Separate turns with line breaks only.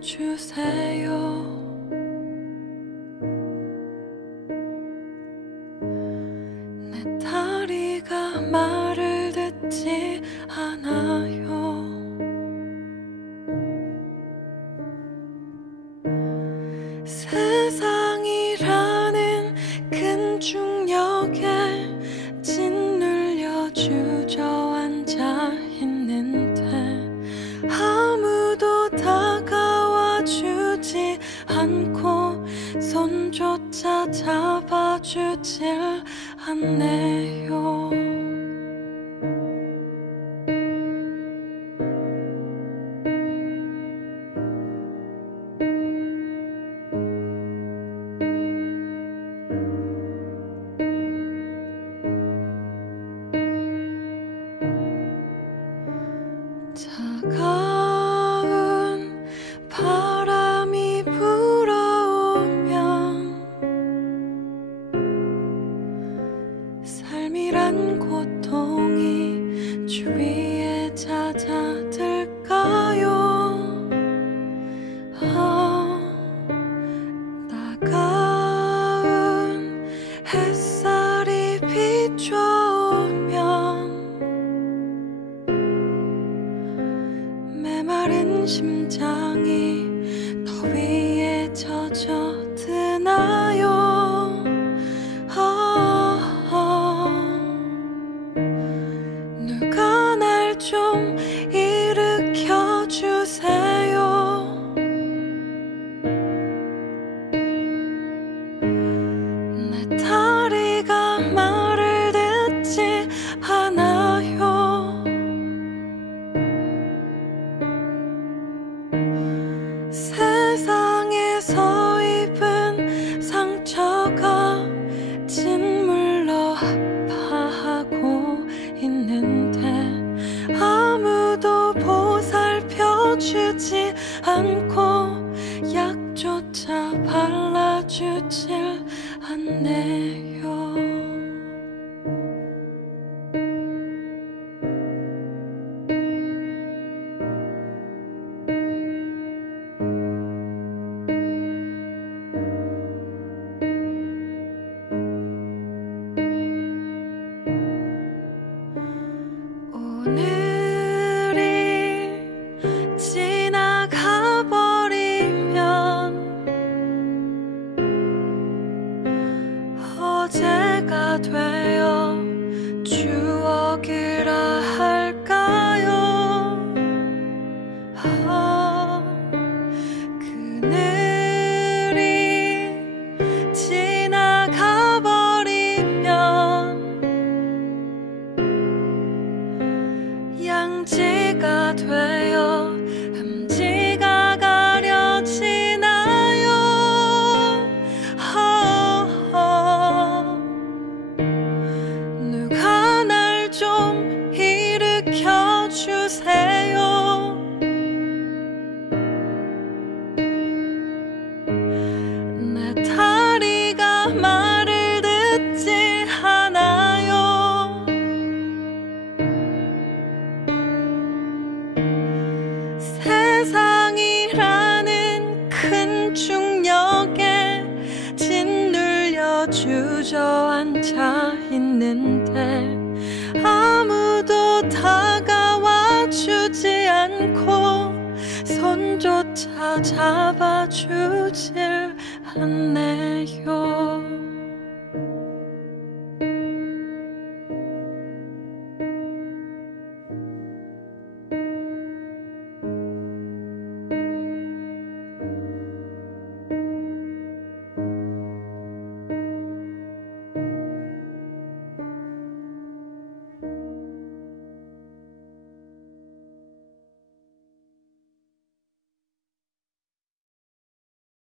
주세요. 내 다리가 말을 듣지 않아요. 세상이라는 큰 중력에 손조차 잡아주질 않네요. 고통이 주위에 잦아들까요? 아, 따가운 햇살이 비춰오면 메마른 심장이 더위에 젖어 宽阔。 어제가 되어 추억이라 할까요? 아, 그늘이 지나가 버리면 양지가 되어 주저앉아 있는데 아무도 다가와 주지 않고 손조차 잡아주질 않네요.